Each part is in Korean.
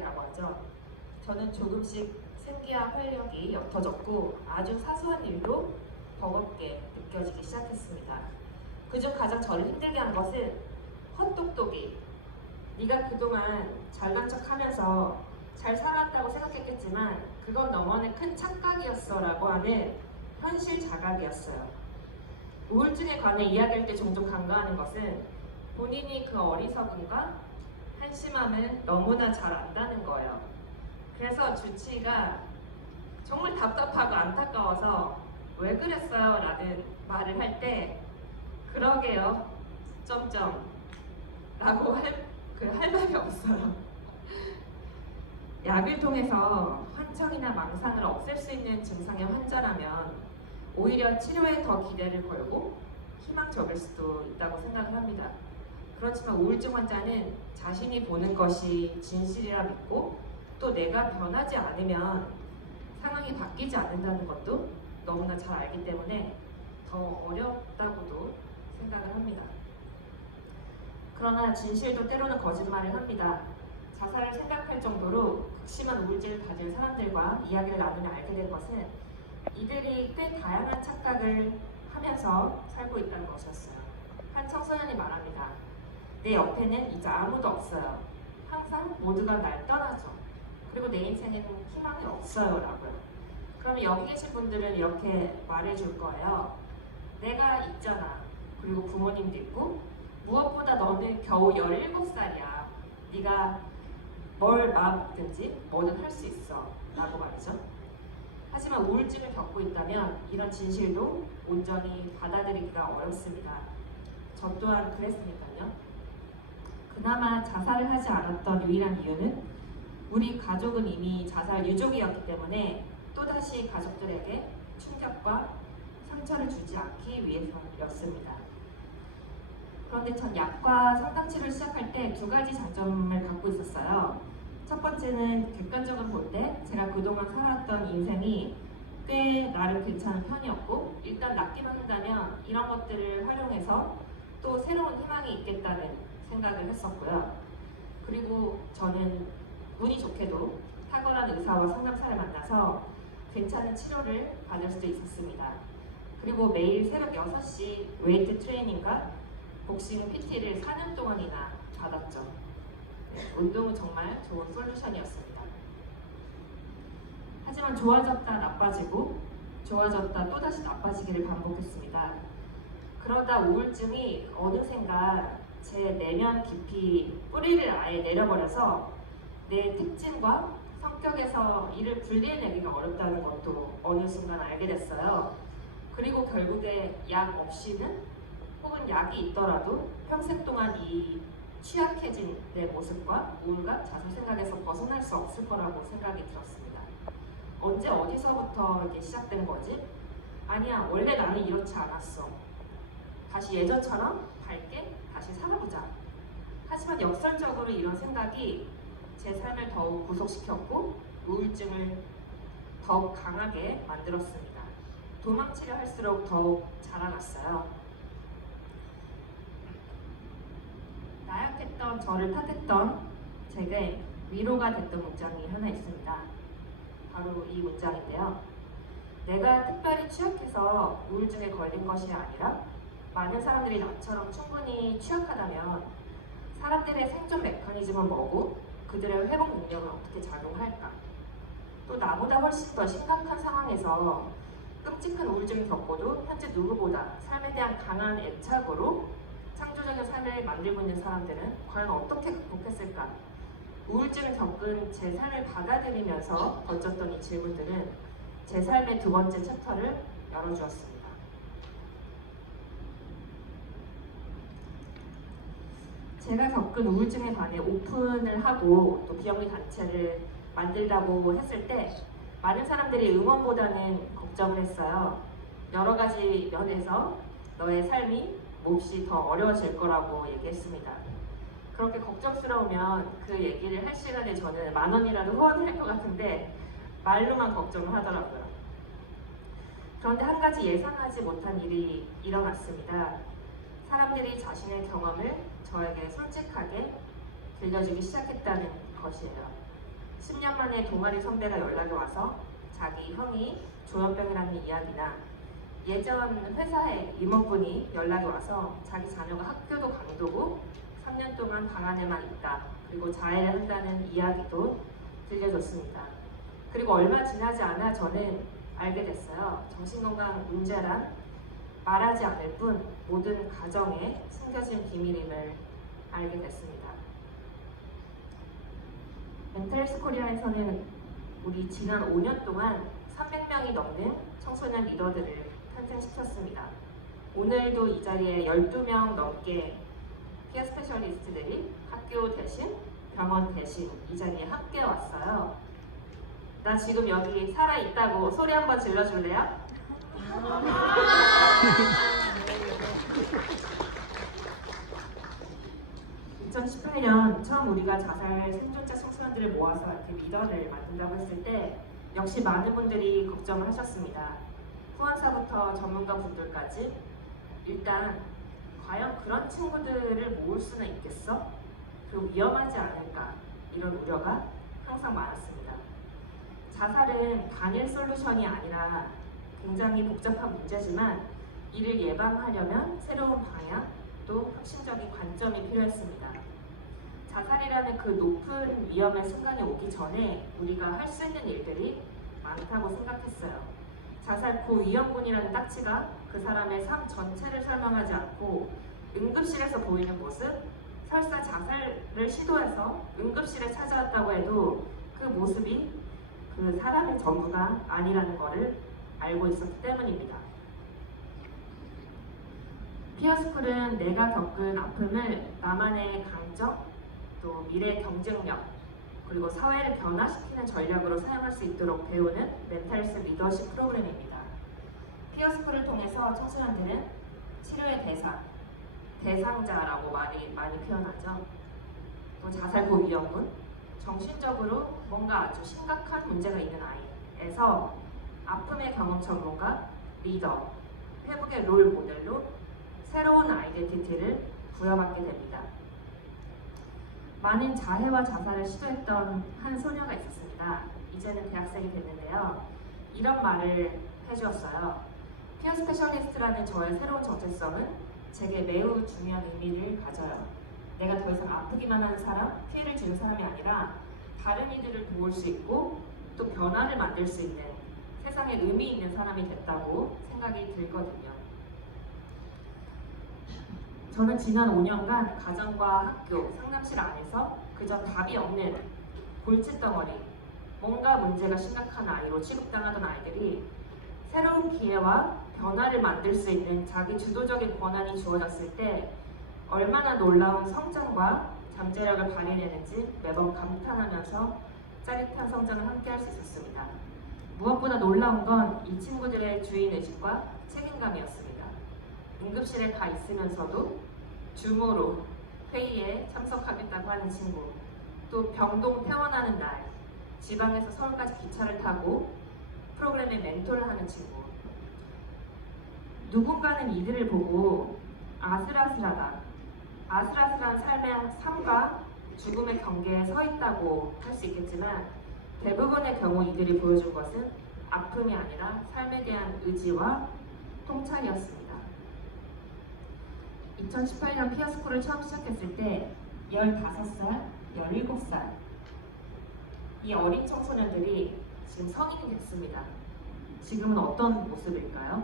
자각이라고 하죠. 저는 조금씩 생기와 활력이 옅어졌고 아주 사소한 일도 버겁게 느껴지기 시작했습니다. 그중 가장 저를 힘들게 한 것은 헛똑똑이, 네가 그동안 잘난 척하면서 잘 살았다고 생각했겠지만 그건 너무나 큰 착각이었어 라고 하는 현실 자각이었어요. 우울증에 관해 이야기할 때 종종 간과하는 것은 본인이 그 어리석음과 한심함을 너무나 잘 안다는 거예요. 그래서 주치의가 정말 답답하고 안타까워서 왜 그랬어요? 라는 말을 할 때 그러게요. 점점 라고 할 말이 없어요. 약을 통해서 환청이나 망상을 없앨 수 있는 증상의 환자라면 오히려 치료에 더 기대를 걸고 희망적일 수도 있다고 생각을 합니다. 그렇지만 우울증 환자는 자신이 보는 것이 진실이라 믿고 또 내가 변하지 않으면 상황이 바뀌지 않는다는 것도 너무나 잘 알기 때문에 더 어렵다고도 생각을 합니다. 그러나 진실도 때로는 거짓말을 합니다. 자살을 생각할 정도로 극심한 우울증을 가진 사람들과 이야기를 나누며 알게 된 것은 이들이 꽤 다양한 착각을 하면서 살고 있다는 것이었어요. 한 청소년이 말합니다. 내 옆에는 이제 아무도 없어요. 항상 모두가 날 떠나죠. 그리고 내 인생에는 희망이 없어요 라고요. 그러면 여기 계신 분들은 이렇게 말해줄 거예요. 내가 있잖아. 그리고 부모님도 있고 무엇보다 너는 겨우 17살이야. 네가 뭘 마음먹든지 뭐든 할 수 있어 라고 말이죠. 하지만 우울증을 겪고 있다면 이런 진실도 온전히 받아들이기가 어렵습니다. 저 또한 그랬으니까요. 그나마 자살을 하지 않았던 유일한 이유는 우리 가족은 이미 자살 유족이었기 때문에 또다시 가족들에게 충격과 상처를 주지 않기 위해서였습니다. 그런데 전 약과 상담치료를 시작할 때 두 가지 장점을 갖고 있었어요. 첫 번째는 객관적으로 볼 때 제가 그동안 살아왔던 인생이 꽤 나름 괜찮은 편이었고 일단 낫기만 한다면 이런 것들을 활용해서 또 새로운 희망이 있겠다는 생각을 했었고요. 그리고 저는 운이 좋게도 탁월한 의사와 상담사를 만나서 괜찮은 치료를 받을 수도 있었습니다. 그리고 매일 새벽 6시 웨이트 트레이닝과 복싱 PT를 4년 동안이나 받았죠. 네, 운동은 정말 좋은 솔루션이었습니다. 하지만 좋아졌다 나빠지고 좋아졌다 또다시 나빠지기를 반복했습니다. 그러다 우울증이 어느샌가 제 내면 깊이 뿌리를 아예 내려버려서 내 특징과 성격에서 이를 분리해내기가 어렵다는 것도 어느 순간 알게 됐어요. 그리고 결국에 약 없이는 혹은 약이 있더라도 평생 동안 이 취약해진 내 모습과 우울과 자살 생각에서 벗어날 수 없을 거라고 생각이 들었습니다. 언제 어디서부터 이게 시작된 거지? 아니야, 원래 나는 이렇지 않았어. 다시 예전처럼 밝게 다시 살아보자. 하지만 역설적으로 이런 생각이 제 삶을 더욱 구속시켰고 우울증을 더욱 강하게 만들었습니다. 도망치려 할수록 더욱 자라났어요. 나약했던 저를 탓했던 제게 위로가 됐던 문장이 하나 있습니다. 바로 이 문장인데요. 내가 특별히 취약해서 우울증에 걸린 것이 아니라 많은 사람들이 나처럼 충분히 취약하다면 사람들의 생존 메커니즘은 뭐고 그들의 회복 능력은 어떻게 작용할까? 또 나보다 훨씬 더 심각한 상황에서 끔찍한 우울증을 겪고도 현재 누구보다 삶에 대한 강한 애착으로 창조적인 삶을 만들고 있는 사람들은 과연 어떻게 극복했을까? 우울증을 겪은 제 삶을 받아들이면서 던졌던 이 질문들은 제 삶의 두 번째 챕터를 열어주었습니다. 제가 겪은 우울증에 관해 오픈을 하고 또 비영리 단체를 만들라고 했을 때 많은 사람들이 응원보다는 걱정을 했어요. 여러 가지 면에서 너의 삶이 몹시 더 어려워질 거라고 얘기했습니다. 그렇게 걱정스러우면 그 얘기를 할 시간에 저는 10,000원이라도 후원을 할 것 같은데 말로만 걱정을 하더라고요. 그런데 한 가지 예상하지 못한 일이 일어났습니다. 사람들이 자신의 경험을 저에게 솔직하게 들려주기 시작했다는 것이에요. 10년 만에 동아리 선배가 연락이 와서 자기 형이 조현병이라는 이야기나 예전 회사의 임원분이 연락이 와서 자기 자녀가 학교도 관두고 3년 동안 방 안에만 있다. 그리고 자해를 한다는 이야기도 들려줬습니다. 그리고 얼마 지나지 않아 저는 알게 됐어요. 정신건강 문제란 말하지 않을 뿐 모든 가정에 숨겨진 비밀임을 알게 됐습니다. 멘탈스 코리아에서는 우리 지난 5년 동안 300명이 넘는 청소년 리더들을 탄생시켰습니다. 오늘도 이 자리에 12명 넘게 피어 스페셜리스트들이 학교 대신, 병원 대신 이 자리에 함께 왔어요. 나 지금 여기 살아있다고 소리 한번 질러줄래요? 2018년 처음 우리가 자살 생존자 청소년들을 모아서 이렇게 리더를 만든다고 했을 때 역시 많은 분들이 걱정을 하셨습니다. 후원사부터 전문가 분들까지 일단 과연 그런 친구들을 모을 수는 있겠어? 그리고 위험하지 않을까? 이런 우려가 항상 많았습니다. 자살은 단일 솔루션이 아니라 굉장히 복잡한 문제지만 이를 예방하려면 새로운 방향 또 혁신적인 관점이 필요했습니다. 자살이라는 그 높은 위험의 순간이 오기 전에 우리가 할 수 있는 일들이 많다고 생각했어요. 자살 고위험군이라는 딱지가 그 사람의 삶 전체를 설명하지 않고 응급실에서 보이는 모습, 설사 자살을 시도해서 응급실에 찾아왔다고 해도 그 모습이 그 사람의 전부가 아니라는 것을 알고 있었기 때문입니다. 피어스쿨은 내가 겪은 아픔을 나만의 강점, 또 미래 경쟁력, 그리고 사회를 변화시키는 전략으로 사용할 수 있도록 배우는 멘탈스 리더십 프로그램입니다. 피어스쿨을 통해서 청소년들은 치료의 대상자라고 많이 표현하죠. 또 자살고 위험군, 정신적으로 뭔가 아주 심각한 문제가 있는 아이에서 아픔의 경험 전문가, 리더, 회복의 롤 모델로 새로운 아이덴티티를 부여받게 됩니다. 많은 자해와 자살을 시도했던 한 소녀가 있었습니다. 이제는 대학생이 됐는데요. 이런 말을 해주었어요. 피어 스페셜리스트라는 저의 새로운 정체성은 제게 매우 중요한 의미를 가져요. 내가 더 이상 아프기만 하는 사람, 피해를 주는 사람이 아니라 다른 이들을 도울 수 있고 또 변화를 만들 수 있는 세상에 의미 있는 사람이 됐다고 생각이 들거든요. 저는 지난 5년간 가정과 학교, 상담실 안에서 그저 답이 없는 골칫덩어리, 뭔가 문제가 심각한 아이로 취급당하던 아이들이 새로운 기회와 변화를 만들 수 있는 자기 주도적인 권한이 주어졌을 때 얼마나 놀라운 성장과 잠재력을 발휘해내는지 매번 감탄하면서 짜릿한 성장을 함께 할 수 있었습니다. 무엇보다 놀라운 건 이 친구들의 주인의식과 책임감이었습니다. 응급실에 가 있으면서도 줌으로 회의에 참석하겠다고 하는 친구, 또 병동 퇴원하는 날 지방에서 서울까지 기차를 타고 프로그램의 멘토를 하는 친구. 누군가는 이들을 보고 아슬아슬한 삶의 삶과 죽음의 경계에 서 있다고 할 수 있겠지만 대부분의 경우 이들이 보여준 것은 아픔이 아니라 삶에 대한 의지와 통찰이었습니다. 2018년 피어스쿨을 처음 시작했을 때 15살, 17살 이 어린 청소년들이 지금 성인이 됐습니다. 지금은 어떤 모습일까요?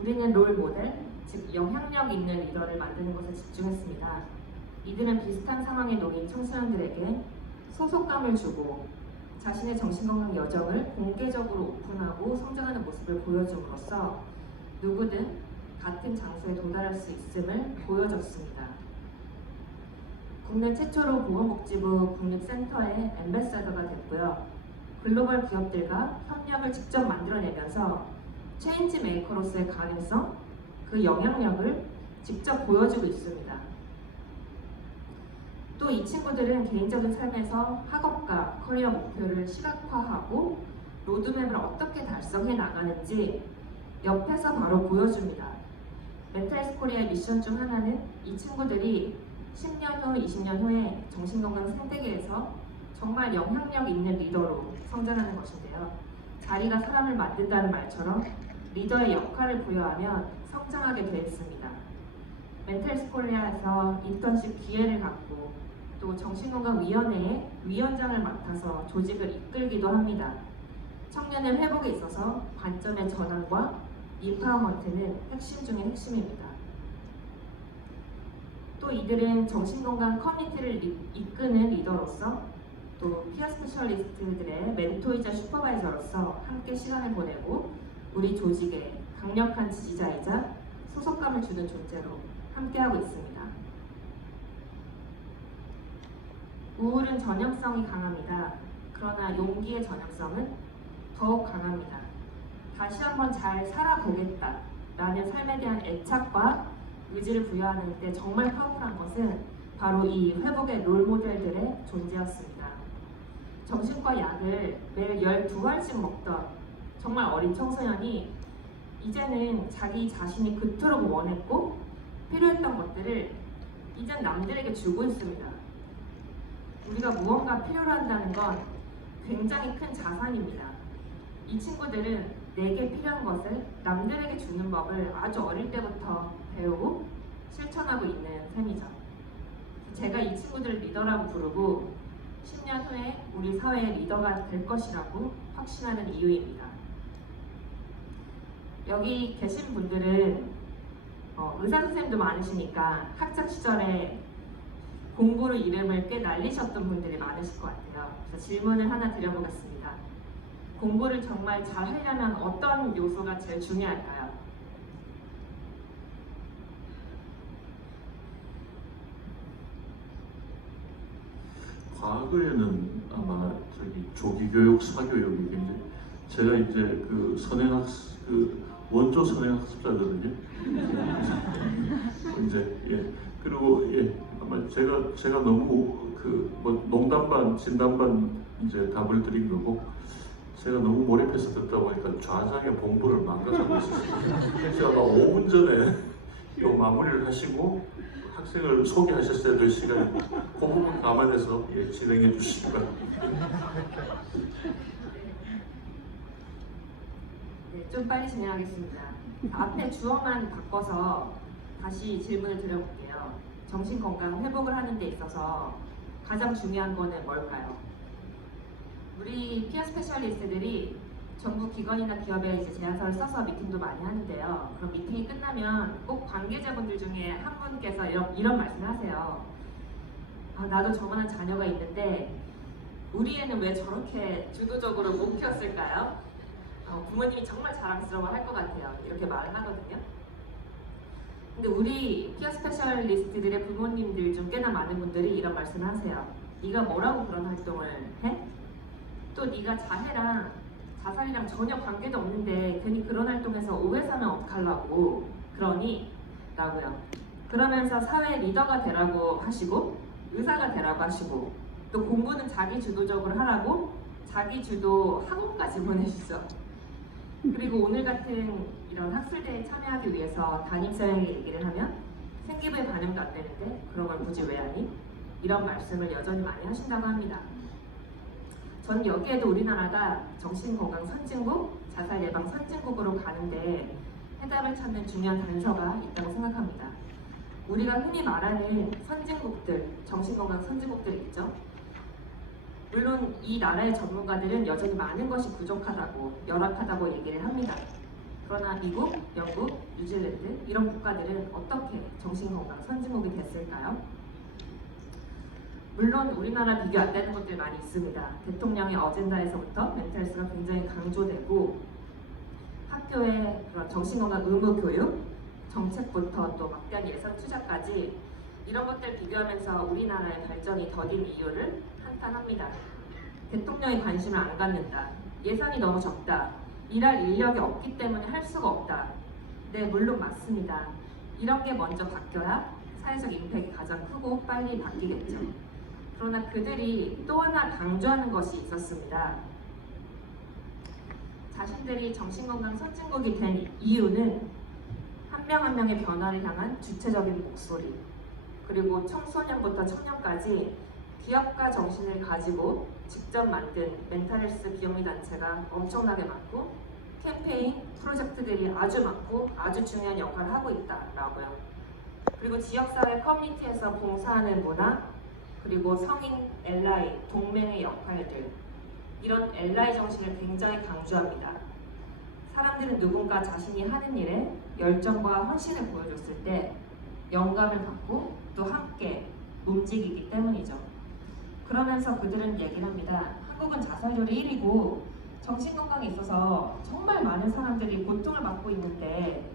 우리는 롤 모델, 즉 영향력 있는 리더를 만드는 것에 집중했습니다. 이들은 비슷한 상황에 놓인 청소년들에게 소속감을 주고 자신의 정신건강 여정을 공개적으로 오픈하고 성장하는 모습을 보여줌으로써 누구든 같은 장소에 도달할 수 있음을 보여줬습니다. 국내 최초로 보건복지부 국립센터의 앰베서더가 됐고요. 글로벌 기업들과 협력을 직접 만들어내면서 체인지 메이커로서의 가능성, 그 영향력을 직접 보여주고 있습니다. 또 이 친구들은 개인적인 삶에서 학업과 커리어 목표를 시각화하고 로드맵을 어떻게 달성해 나가는지 옆에서 바로 보여줍니다. 멘탈스 코리아의 미션 중 하나는 이 친구들이 10년 후, 20년 후에 정신건강 생태계에서 정말 영향력 있는 리더로 성장하는 것인데요. 자리가 사람을 만든다는 말처럼 리더의 역할을 부여하면 성장하게 되어 있습니다. 멘탈스 코리아에서 인턴십 기회를 갖고 또 정신건강위원회의 위원장을 맡아서 조직을 이끌기도 합니다. 청년의 회복에 있어서 관점의 전환과 인파워먼트는 핵심 중의 핵심입니다. 또 이들은 정신건강 커뮤니티를 이끄는 리더로서 또 피어 스페셜리스트들의 멘토이자 슈퍼바이저로서 함께 시간을 보내고 우리 조직에 강력한 지지자이자 소속감을 주는 존재로 함께하고 있습니다. 우울은 전염성이 강합니다. 그러나 용기의 전염성은 더욱 강합니다. 다시 한번 잘 살아보겠다 라는 삶에 대한 애착과 의지를 부여하는 데 정말 파워풀한 것은 바로 이 회복의 롤모델들의 존재였습니다. 정신과 약을 매일 12알씩 먹던 정말 어린 청소년이 이제는 자기 자신이 그토록 원했고 필요했던 것들을 이젠 남들에게 주고 있습니다. 우리가 무언가 필요로 한다는 건 굉장히 큰 자산입니다. 이 친구들은 내게 필요한 것을 남들에게 주는 법을 아주 어릴 때부터 배우고 실천하고 있는 셈이죠. 제가 이 친구들을 리더라고 부르고 10년 후에 우리 사회의 리더가 될 것이라고 확신하는 이유입니다. 여기 계신 분들은 의사 선생님도 많으시니까 학창 시절에 공부로 이름을 꽤 날리셨던 분들이 많으실 것 같아요. 그래서 질문을 하나 드려보겠습니다. 공부를 정말 잘 하려면 어떤 요소가 제일 중요할까요? 과거에는 아마 조기교육, 사교육이 굉장히 제가 이제 원조 선행학습자거든요. 이제 그리고 아마 제가 너무 농담 반 진담 반 이제 답을 드린 거고 제가 너무 몰입해서 듣다 보니까 좌장의 공부를 망가지고 있었어요. 제가 막 5분 전에 요 마무리를 하시고 학생을 소개하셨어야 될 시간에 그 부분 감안해서 진행해 주시기 바랍니다. 네, 좀 빨리 진행하겠습니다. 앞에 주어만 바꿔서 다시 질문을 드려볼게요. 정신건강 회복을 하는 데 있어서 가장 중요한 거는 뭘까요? 우리 피어 스페셜리스트들이 정부 기관이나 기업에 이제 제안서를 써서 미팅도 많이 하는데요. 그럼 미팅이 끝나면 꼭 관계자분들 중에 한 분께서 이런 말씀을 하세요. 나도 저만한 자녀가 있는데 우리 애는 왜 저렇게 주도적으로 못 키웠을까요? 부모님이 정말 자랑스러워 할 것 같아요. 이렇게 말을 하거든요. 근데 우리 피어 스페셜리스트들의 부모님들 중 꽤나 많은 분들이 이런 말씀을 하세요. 네가 뭐라고 그런 활동을 해? 또 네가 자해랑 자살이랑 전혀 관계도 없는데 괜히 그런 활동에서 오해 사면 어떡하려고 그러니? 라고요. 그러면서 사회 리더가 되라고 하시고 의사가 되라고 하시고 또 공부는 자기 주도적으로 하라고 자기 주도 학원까지 보내시죠. 그리고 오늘 같은 이런 학술대회에 참여하기 위해서 담임쌤에게 얘기를 하면 생기부에 반영도 안 되는데 그런 걸 굳이 왜 하니? 이런 말씀을 여전히 많이 하신다고 합니다. 전 여기에도 우리나라가 정신건강 선진국, 자살 예방 선진국으로 가는데 해답을 찾는 중요한 단서가 있다고 생각합니다. 우리가 흔히 말하는 선진국들, 정신건강 선진국들 있죠. 물론 이 나라의 전문가들은 여전히 많은 것이 부족하다고, 열악하다고 얘기를 합니다. 그러나 미국, 영국, 뉴질랜드 이런 국가들은 어떻게 정신건강 선진국이 됐을까요? 물론 우리나라 비교 안 되는 것들 많이 있습니다. 대통령의 어젠다에서부터 멘탈스가 굉장히 강조되고 학교의 그런 정신건강 의무 교육, 정책부터 또 막대한 예산 투자까지 이런 것들 비교하면서 우리나라의 발전이 더딘 이유를 한탄합니다. 대통령이 관심을 안 갖는다. 예산이 너무 적다. 일할 인력이 없기 때문에 할 수가 없다. 네, 물론 맞습니다. 이런 게 먼저 바뀌어야 사회적 임팩이 가장 크고 빨리 바뀌겠죠. 그러나 그들이 또 하나 강조하는 것이 있었습니다. 자신들이 정신건강 선진국이 된 이유는 한 명 한 명의 변화를 향한 주체적인 목소리, 그리고 청소년부터 청년까지 기업가 정신을 가지고 직접 만든 멘탈헬스 기업리 단체가 엄청나게 많고 캠페인, 프로젝트들이 아주 많고 아주 중요한 역할을 하고 있다라고요. 그리고 지역사회 커뮤니티에서 봉사하는 문화, 그리고 성인 엘라이, 동맹의 역할들, 이런 엘라이 정신을 굉장히 강조합니다. 사람들은 누군가 자신이 하는 일에 열정과 헌신을 보여줬을 때 영감을 받고 또 함께 움직이기 때문이죠. 그러면서 그들은 얘기를 합니다. 한국은 자살률이 1위고 정신건강에 있어서 정말 많은 사람들이 고통을 받고 있는데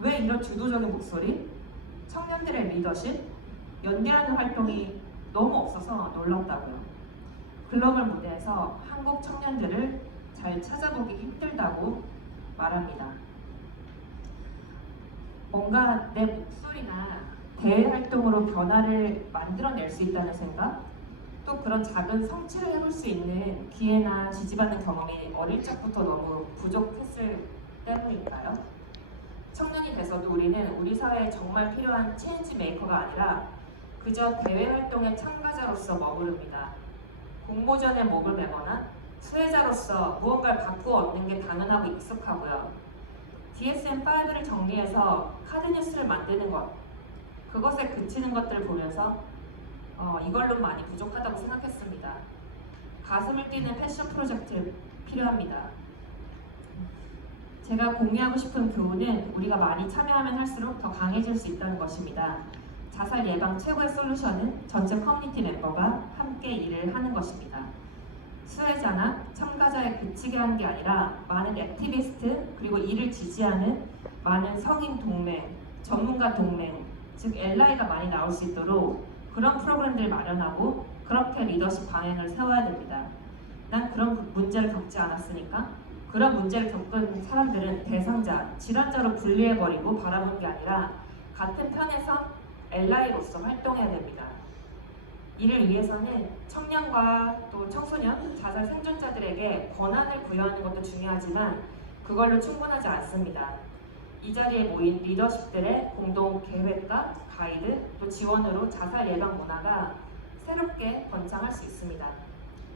왜 이런 주도적인 목소리, 청년들의 리더십, 연대하는 활동이 너무 없어서 놀랐다고요. 글로벌 무대에서 한국 청년들을 잘 찾아보기 힘들다고 말합니다. 뭔가 내 목소리나 대외 활동으로 변화를 만들어낼 수 있다는 생각, 또 그런 작은 성취를 해볼 수 있는 기회나 지지받는 경험이 어릴 적부터 너무 부족했을 때문일까요? 청년이 돼서도 우리는 우리 사회에 정말 필요한 체인지 메이커가 아니라 그저 대외 활동의 참가자로서 머무릅니다. 공모전에 목을 매거나 수혜자로서 무언가를 바꾸어 얻는 게 당연하고 익숙하고요. DSM-5를 정리해서 카드 뉴스를 만드는 것, 그것에 그치는 것들을 보면서 이걸로 많이 부족하다고 생각했습니다. 가슴을 뛰는 패션 프로젝트 필요합니다. 제가 공유하고 싶은 교훈은 우리가 많이 참여하면 할수록 더 강해질 수 있다는 것입니다. 자살 예방 최고의 솔루션은 전체 커뮤니티 멤버가 함께 일을 하는 것입니다. 수혜자나 참가자에 그치게 하는 게 아니라 많은 액티비스트 그리고 이를 지지하는 많은 성인 동맹, 전문가 동맹, 즉 엘라이가 많이 나올 수 있도록 그런 프로그램들을 마련하고 그렇게 리더십 방향을 세워야 됩니다. 난 그런 문제를 겪지 않았으니까 그런 문제를 겪은 사람들은 대상자, 질환자로 분리해버리고 바라보는 게 아니라 같은 편에서 엘라이로서 활동해야 됩니다. 이를 위해서는 청년과 또 청소년, 자살 생존자들에게 권한을 부여하는 것도 중요하지만 그걸로 충분하지 않습니다. 이 자리에 모인 리더십들의 공동 계획과 가이드, 또 지원으로 자살 예방 문화가 새롭게 번창할 수 있습니다.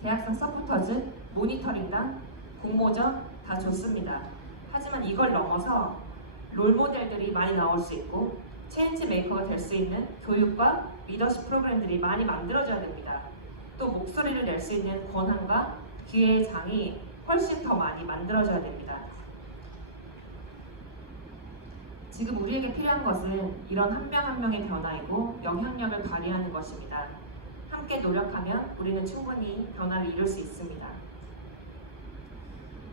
대학생 서포터즈, 모니터링단, 공모전 다 좋습니다. 하지만 이걸 넘어서 롤모델들이 많이 나올 수 있고 체인지 메이커가 될 수 있는 교육과 리더십 프로그램들이 많이 만들어져야 됩니다. 또 목소리를 낼 수 있는 권한과 기회의 장이 훨씬 더 많이 만들어져야 됩니다. 지금 우리에게 필요한 것은 이런 한 명 한 명의 변화이고 영향력을 발휘하는 것입니다. 함께 노력하면 우리는 충분히 변화를 이룰 수 있습니다.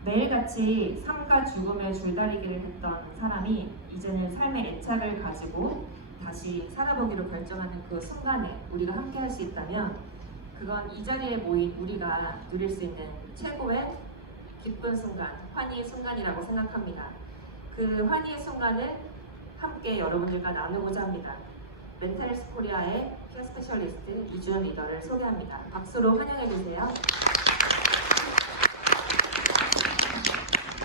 매일같이 삶과 죽음의 줄다리기를 했던 사람이 이제는 삶의 애착을 가지고 다시 살아보기로 결정하는 그 순간에 우리가 함께 할 수 있다면 그건 이 자리에 모인 우리가 누릴 수 있는 최고의 기쁜 순간, 환희의 순간이라고 생각합니다. 그 환희의 순간을 함께 여러분들과 나누고자 합니다. 멘탈헬스 코리아의 케어 스페셜리스트 이주연 리더를 소개합니다. 박수로 환영해 주세요.